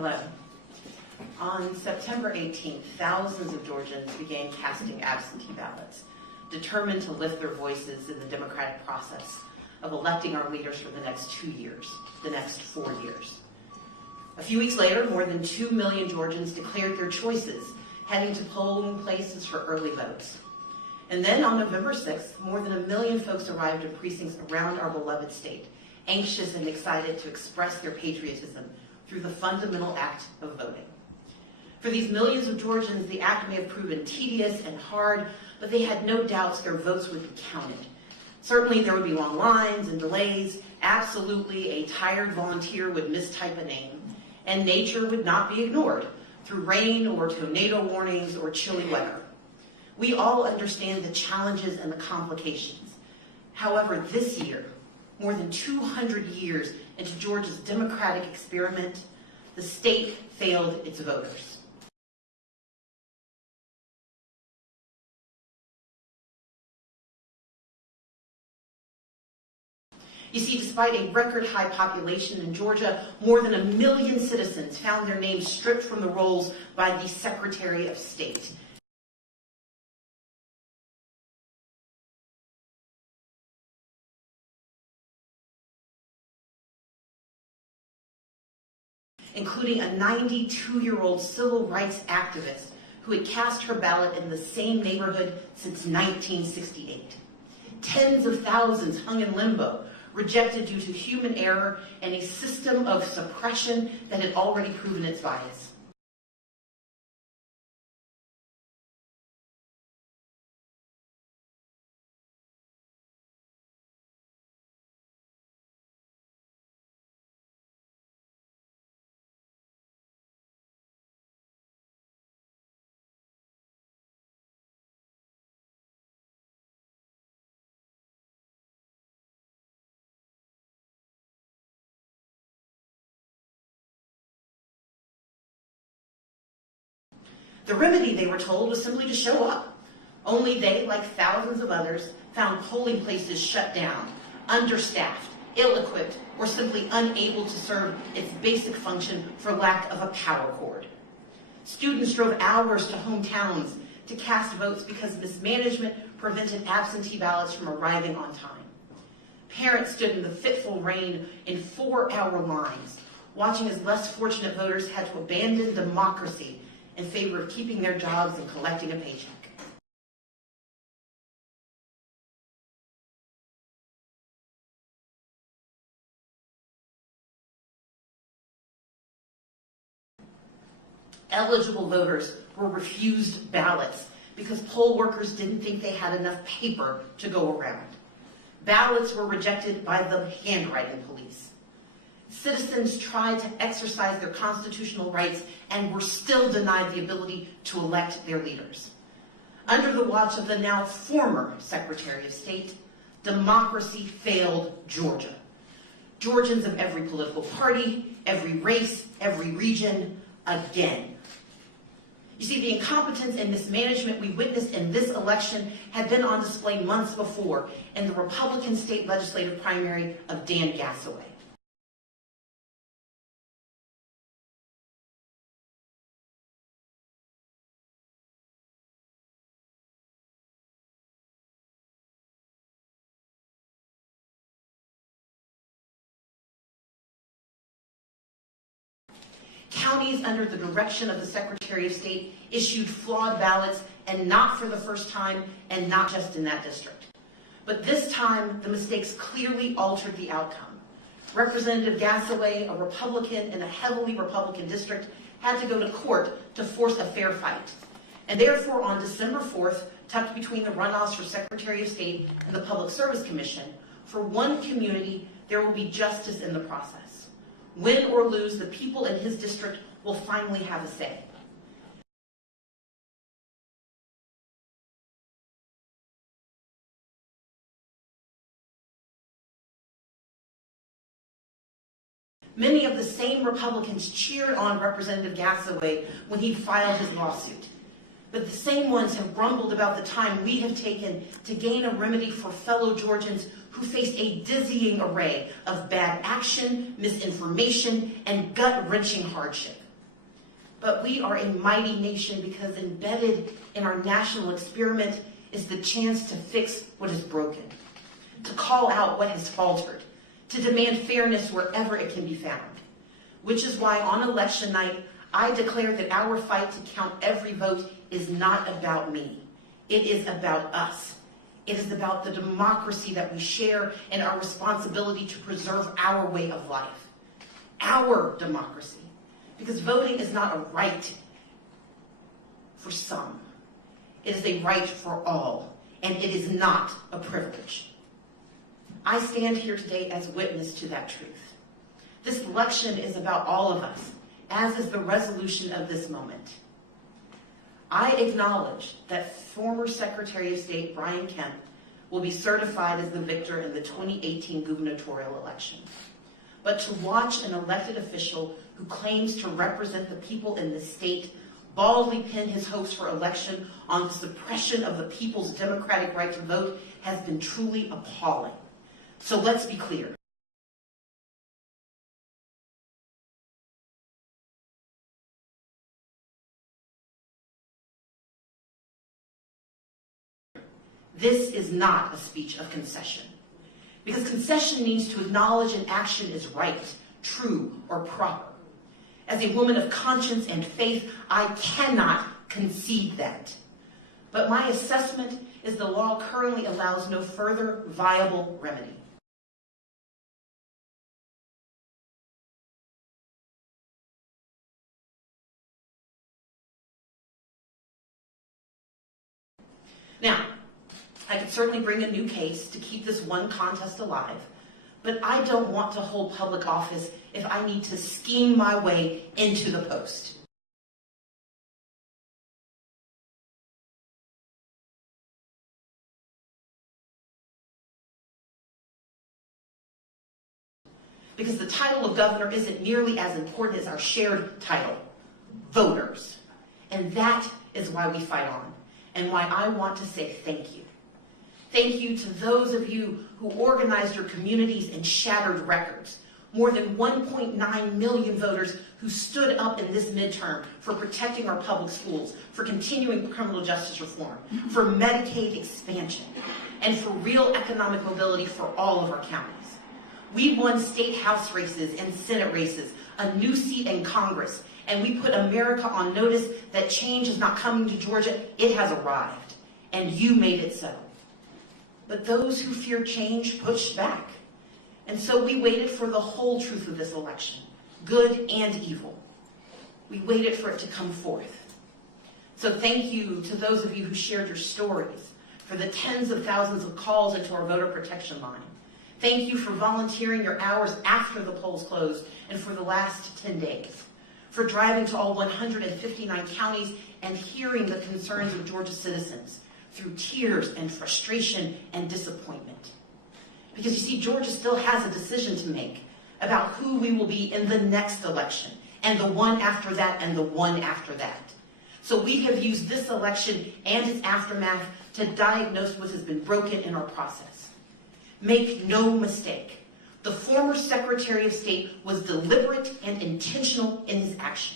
Hello. On September 18th, thousands of Georgians began casting absentee ballots, determined to lift their voices in the democratic process of electing our leaders for the next 2 years, the next 4 years. A few weeks later, more than 2 million Georgians declared their choices, heading to polling places for early votes. And then on November 6th, more than 1 million folks arrived in precincts around our beloved state, anxious and excited to express their patriotism through the fundamental act of voting. For these millions of Georgians, the act may have proven tedious and hard, but they had no doubts their votes would be counted. Certainly there would be long lines and delays. Absolutely a tired volunteer would mistype a name, and nature would not be ignored through rain or tornado warnings or chilly weather. We all understand the challenges and the complications. However, this year, more than 200 years into Georgia's democratic experiment, the state failed its voters. You see, despite a record-high population in Georgia, more than 1 million citizens found their names stripped from the rolls by the Secretary of State. Including a 92-year-old civil rights activist who had cast her ballot in the same neighborhood since 1968. Tens of thousands hung in limbo, rejected due to human error and a system of suppression that had already proven its bias. The remedy, they were told, was simply to show up. Only they, like thousands of others, found polling places shut down, understaffed, ill-equipped, or simply unable to serve its basic function for lack of a power cord. Students drove hours to hometowns to cast votes because mismanagement prevented absentee ballots from arriving on time. Parents stood in the fitful rain in 4-hour lines, watching as less fortunate voters had to abandon democracy in favor of keeping their jobs and collecting a paycheck. Eligible voters were refused ballots because poll workers didn't think they had enough paper to go around. Ballots were rejected by the handwriting police. Citizens tried to exercise their constitutional rights and were still denied the ability to elect their leaders. Under the watch of the now former Secretary of State, democracy failed Georgia. Georgians of every political party, every race, every region, again. You see, the incompetence and mismanagement we witnessed in this election had been on display months before in the Republican state legislative primary of Dan Gassaway. Counties under the direction of the Secretary of State issued flawed ballots, and not for the first time, and not just in that district. But this time, the mistakes clearly altered the outcome. Representative Gassaway, a Republican in a heavily Republican district, had to go to court to force a fair fight. And therefore, on December 4th, tucked between the runoffs for Secretary of State and the Public Service Commission, for one community, there will be justice in the process. Win or lose, the people in his district will finally have a say. Many of the same Republicans cheered on Representative Gassaway when he filed his lawsuit. But the same ones have grumbled about the time we have taken to gain a remedy for fellow Georgians who faced a dizzying array of bad action, misinformation, and gut-wrenching hardship. But we are a mighty nation because embedded in our national experiment is the chance to fix what is broken, to call out what has faltered, to demand fairness wherever it can be found. Which is why on election night, I declare that our fight to count every vote is not about me. It is about us. It is about the democracy that we share and our responsibility to preserve our way of life. Our democracy. Because voting is not a right for some. It is a right for all, and it is not a privilege. I stand here today as witness to that truth. This election is about all of us, as is the resolution of this moment. I acknowledge that former Secretary of State Brian Kemp will be certified as the victor in the 2018 gubernatorial election. But to watch an elected official who claims to represent the people in this state baldly pin his hopes for election on the suppression of the people's democratic right to vote has been truly appalling. So let's be clear. This is not a speech of concession, because concession means to acknowledge an action is right, true, or proper. As a woman of conscience and faith, I cannot concede that. But my assessment is the law currently allows no further viable remedy. Now, I could certainly bring a new case to keep this one contest alive, but I don't want to hold public office if I need to scheme my way into the post. Because the title of governor isn't nearly as important as our shared title, voters. And that is why we fight on, and why I want to say thank you. Thank you to those of you who organized your communities and shattered records. More than 1.9 million voters who stood up in this midterm for protecting our public schools, for continuing criminal justice reform, for Medicaid expansion, and for real economic mobility for all of our counties. We won state house races and Senate races, a new seat in Congress, and we put America on notice that change is not coming to Georgia, it has arrived, and you made it so. But those who feared change pushed back. And so we waited for the whole truth of this election, good and evil. We waited for it to come forth. So thank you to those of you who shared your stories, for the tens of thousands of calls into our voter protection line. Thank you for volunteering your hours after the polls closed and for the last 10 days. For driving to all 159 counties and hearing the concerns of Georgia citizens through tears and frustration and disappointment. Because you see, Georgia still has a decision to make about who we will be in the next election, and the one after that, and the one after that. So we have used this election and its aftermath to diagnose what has been broken in our process. Make no mistake, the former Secretary of State was deliberate and intentional in his actions.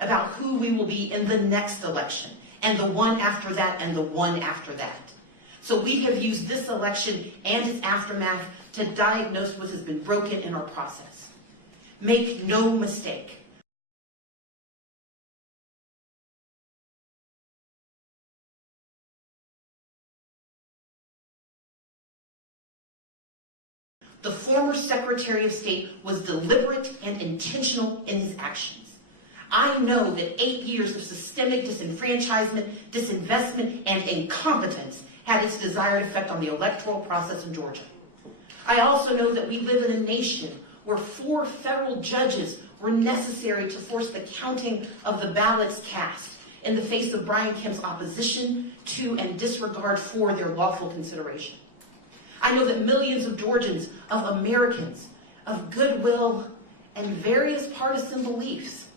About who we will be in the next election, and the one after that, and the one after that. So we have used this election and its aftermath to diagnose what has been broken in our process. Make no mistake. The former Secretary of State was deliberate and intentional in his actions. I know that 8 years of systemic disenfranchisement, disinvestment, and incompetence had its desired effect on the electoral process in Georgia. I also know that we live in a nation where 4 federal judges were necessary to force the counting of the ballots cast in the face of Brian Kemp's opposition to and disregard for their lawful consideration. I know that millions of Georgians, of Americans, of goodwill, and various partisan beliefs,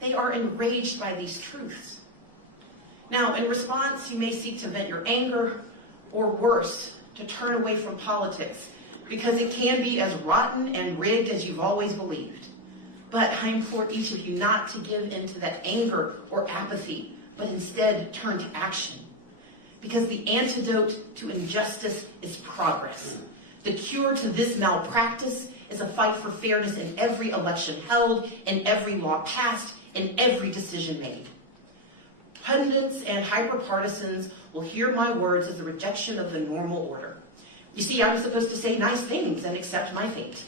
they are enraged by these truths. Now, in response, you may seek to vent your anger, or worse, to turn away from politics, because it can be as rotten and rigged as you've always believed. But I implore each of you not to give in to that anger or apathy, but instead turn to action. Because the antidote to injustice is progress. The cure to this malpractice is a fight for fairness in every election held, in every law passed, in every decision made. Pundits and hyper-partisans will hear my words as a rejection of the normal order. You see, I was supposed to say nice things and accept my fate.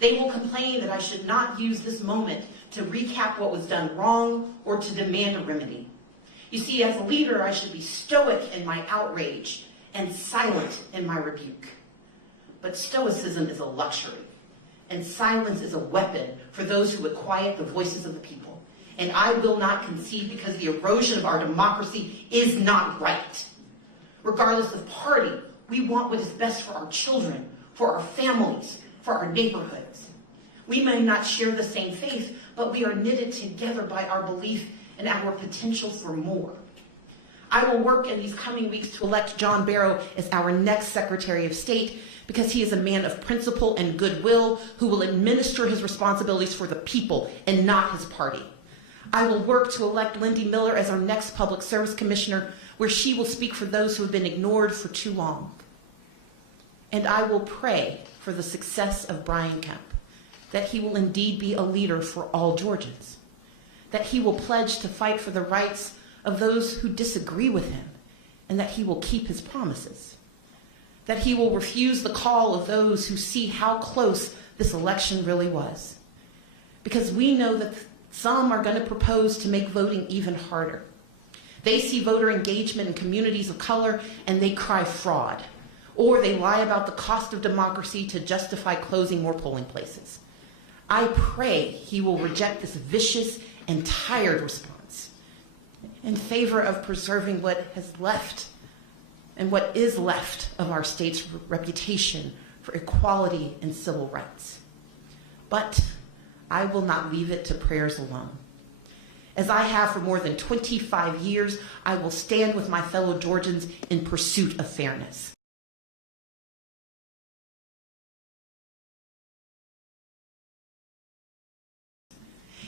They will complain that I should not use this moment to recap what was done wrong or to demand a remedy. You see, as a leader, I should be stoic in my outrage and silent in my rebuke. But stoicism is a luxury, and silence is a weapon for those who would quiet the voices of the people. And I will not concede, because the erosion of our democracy is not right. Regardless of party, we want what is best for our children, for our families, for our neighborhoods. We may not share the same faith, but we are knitted together by our belief in our potential for more. I will work in these coming weeks to elect John Barrow as our next Secretary of State, because he is a man of principle and goodwill who will administer his responsibilities for the people and not his party. I will work to elect Lindy Miller as our next Public Service Commissioner, where she will speak for those who have been ignored for too long. And I will pray for the success of Brian Kemp, that he will indeed be a leader for all Georgians, that he will pledge to fight for the rights of those who disagree with him, and that he will keep his promises, that he will refuse the call of those who see how close this election really was. Because we know that some are going to propose to make voting even harder. They see voter engagement in communities of color and they cry fraud, or they lie about the cost of democracy to justify closing more polling places. I pray he will reject this vicious and tired response in favor of preserving what has left and what is left of our state's reputation for equality and civil rights. But I will not leave it to prayers alone. As I have for more than 25 years, I will stand with my fellow Georgians in pursuit of fairness.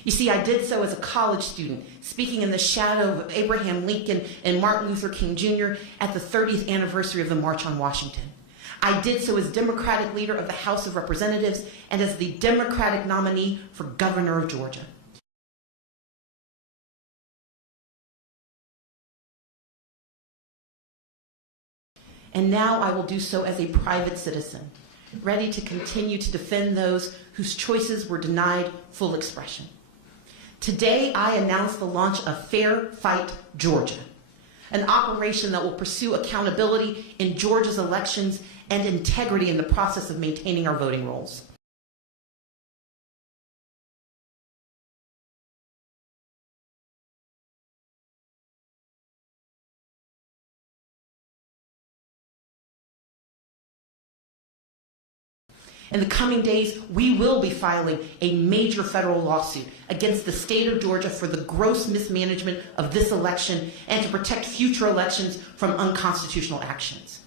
You see, I did so as a college student, speaking in the shadow of Abraham Lincoln and Martin Luther King Jr. at the 30th anniversary of the March on Washington. I did so as Democratic leader of the House of Representatives and as the Democratic nominee for governor of Georgia. And now I will do so as a private citizen, ready to continue to defend those whose choices were denied full expression. Today, I announce the launch of Fair Fight Georgia, an operation that will pursue accountability in Georgia's elections and integrity in the process of maintaining our voting rolls. In the coming days, we will be filing a major federal lawsuit against the state of Georgia for the gross mismanagement of this election and to protect future elections from unconstitutional actions.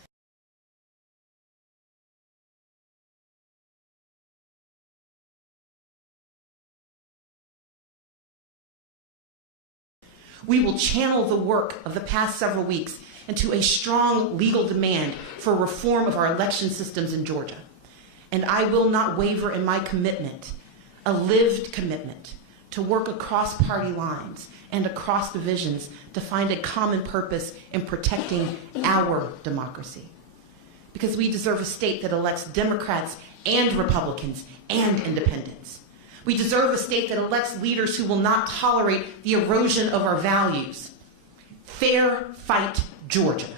We will channel the work of the past several weeks into a strong legal demand for reform of our election systems in Georgia. And I will not waver in my commitment, a lived commitment, to work across party lines and across divisions to find a common purpose in protecting our democracy. Because we deserve a state that elects Democrats and Republicans and independents. We deserve a state that elects leaders who will not tolerate the erosion of our values. Fair Fight Georgia,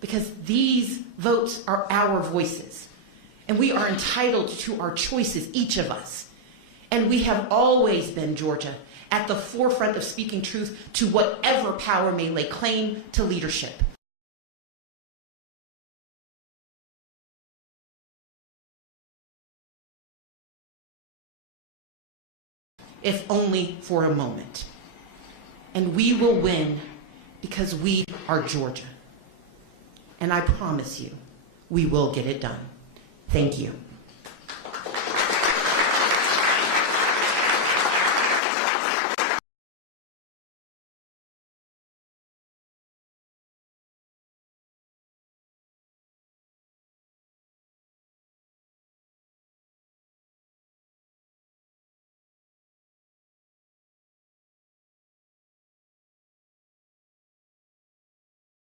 because these votes are our voices. And we are entitled to our choices, each of us. And we have always been, Georgia, at the forefront of speaking truth to whatever power may lay claim to leadership. If only for a moment. And we will win because we are Georgia. And I promise you, we will get it done. Thank you.